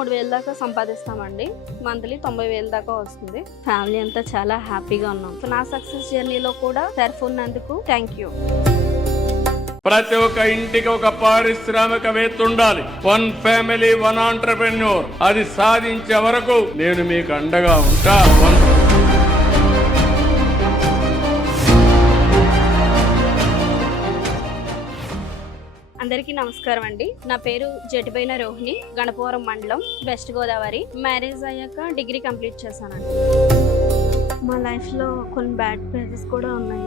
3,000 దాకా సంపాదిస్తామండి. మంత్లీ 90,000 దాకా వస్తుంది. ఫ్యామిలీ అంతా చాలా హ్యాపీగా ఉన్నాం. నా సక్సెస్ జర్నీలో కూడా సెర్ఫ్ ఉన్నందుకు థ్యాంక్ యూ. ప్రతి ఒక్క ఇంటికి ఒక పారిశ్రామికవేత్త ఉండాలి. 1 ఫ్యామిలీ 1 ఆంటర్‌ప్రెన్యూర్. అది సాధించే వరకు నేను మీకు అండగా ఉంటా. అందరికీ నమస్కారం అండి. నా పేరు జటిబైన రోహిణి, గణపవరం మండలం, వెస్ట్ గోదావరి. మ్యారేజ్ అయ్యాక డిగ్రీ కంప్లీట్ చేశానండి. మా లైఫ్లో కొన్ని బ్యాడ్ ఫేజెస్ కూడా ఉన్నాయి.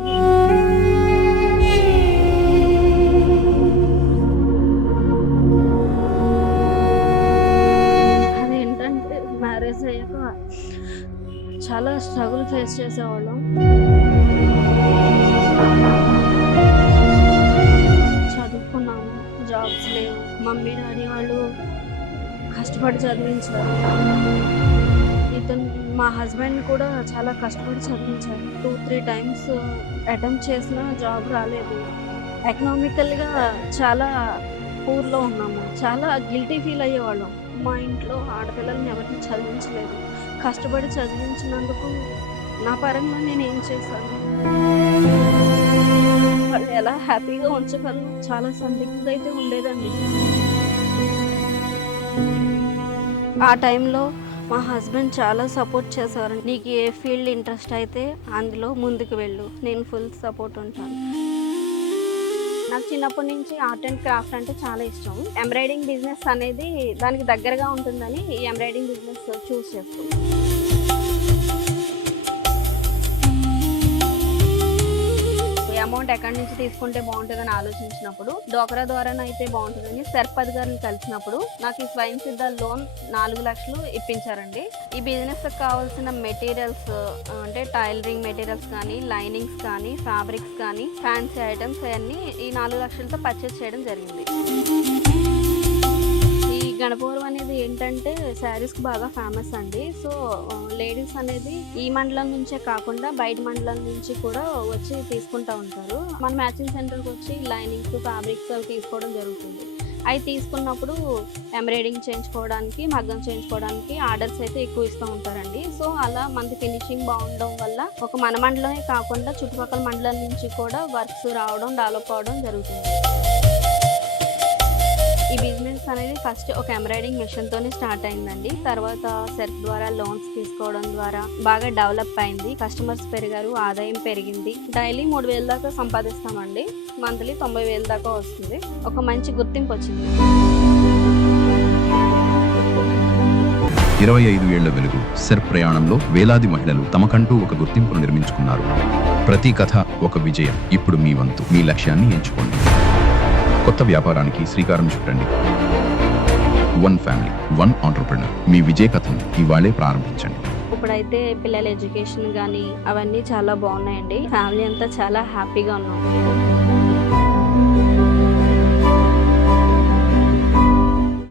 అదేంటంటే మ్యారేజ్ అయ్యాక చాలా స్ట్రగుల్ ఫేస్ చేసేవాళ్ళం. జాబ్స్ లేవు. మమ్మీ డాడీ వాళ్ళు కష్టపడి చదివించారు. మా హస్బెండ్ కూడా చాలా కష్టపడి చదివించారు. 2-3 టైమ్స్ అటెంప్ట్ చేసినా జాబ్ రాలేదు. ఎకనామికల్గా చాలా పూర్లో ఉన్నాము. చాలా గిల్టీ ఫీల్ అయ్యేవాళ్ళం. మా ఇంట్లో ఆడపిల్లల్ని ఎవరిని చదివించలేదు. కష్టపడి చదివించినందుకు నా పరంగా నేను ఏం చేశాను, వాళ్ళు ఎలా హ్యాపీగా ఉంచగలను, చాలా సందిగ్ధత అయితే ఉండేదండి. ఆ టైంలో మా హస్బెండ్ చాలా సపోర్ట్ చేసేవారు. నీకు ఏ ఫీల్డ్ ఇంట్రెస్ట్ అయితే అందులో ముందుకు వెళ్ళు, నేను ఫుల్ సపోర్ట్ ఉంటాను. నాకు చిన్నప్పటి నుంచి ఆర్ట్ అండ్ క్రాఫ్ట్ అంటే చాలా ఇష్టం. ఎంబ్రాయిడింగ్ బిజినెస్ అనేది దానికి దగ్గరగా ఉంటుందని ఈ ఎంబ్రాయిడింగ్ బిజినెస్ చూస్ చేస్తాను. అమౌంట్ ఎక్కడి నుంచి తీసుకుంటే బాగుంటుందని ఆలోచించినప్పుడు డోక్రా ద్వారానైతే బాగుంటుందని సెర్ప్ అధికారులు కలిసినప్పుడు నాకు ఈ స్వయం సిద్ధ లోన్ 4 లక్షలు ఇప్పించారండి. ఈ బిజినెస్ కావాల్సిన మెటీరియల్స్ అంటే టైలరింగ్ మెటీరియల్స్ కానీ, లైనింగ్స్ కానీ, ఫ్యాబ్రిక్స్ కానీ, ఫ్యాన్సీ ఐటమ్స్ అన్నీ ఈ 4 లక్షలతో పర్చేస్ చేయడం జరిగింది. గణపవరం అనేది ఏంటంటే శారీస్కి బాగా ఫేమస్ అండి. సో లేడీస్ అనేది ఈ మండలం నుంచే కాకుండా బయట మండలం నుంచి కూడా వచ్చి తీసుకుంటూ ఉంటారు. మన మ్యాచింగ్ సెంటర్కి వచ్చి లైనింగ్స్, ఫ్యాబ్రిక్స్ అవి తీసుకోవడం జరుగుతుంది. అవి తీసుకున్నప్పుడు ఎంబ్రాయిడింగ్ చేయించుకోవడానికి, మగ్గం చేయించుకోవడానికి ఆర్డర్స్ అయితే ఎక్కువ ఇస్తూ ఉంటారండి. సో అలా మనకి ఫినిషింగ్ బాగుండడం వల్ల ఒక మన మండలమే కాకుండా చుట్టుపక్కల మండలం నుంచి కూడా వర్క్స్ రావడం, డెవలప్ అవడం జరుగుతుంది. ఈ బిజినెస్ అనేది ఫస్ట్ ఒక ఎంబ్రాయిడింగ్ మిషన్తోనే స్టార్ట్ అయిందండి. తర్వాత సెర్ప్ ద్వారా లోన్స్ తీసుకోవడం ద్వారా బాగా డెవలప్ అయింది. కస్టమర్స్ పెరిగారు, ఆదాయం పెరిగింది. డైలీ 3,000 దాకా సంపాదిస్తామండి. మంత్లీ 90,000 దాకా వస్తుంది. ఒక మంచి గుర్తింపు వచ్చింది. 25 ఏళ్ల వెలుగు సెర్ప్ ప్రయాణంలో వేలాది మహిళలు తమకంటూ ఒక గుర్తింపును నిర్మించుకున్నారు. ప్రతి కథ ఒక విజయం. ఇప్పుడు మీ వంతు. మీ లక్ష్యాన్ని ఎంచుకోండి. కొత్త వ్యాపారానికి శ్రీకారం చుట్టండి. 1 ఫ్యామిలీ 1 ఆంటర్‌ప్రెన్యూర్. మీ విజయ కథను ఇవాళే ప్రారంభించండి. ఇప్పుడైతే పిల్లల ఎడ్యుకేషన్ కానీ అవన్నీ చాలా బాగున్నాయండి. ఫ్యామిలీ అంతా చాలా హ్యాపీగా ఉన్నాం.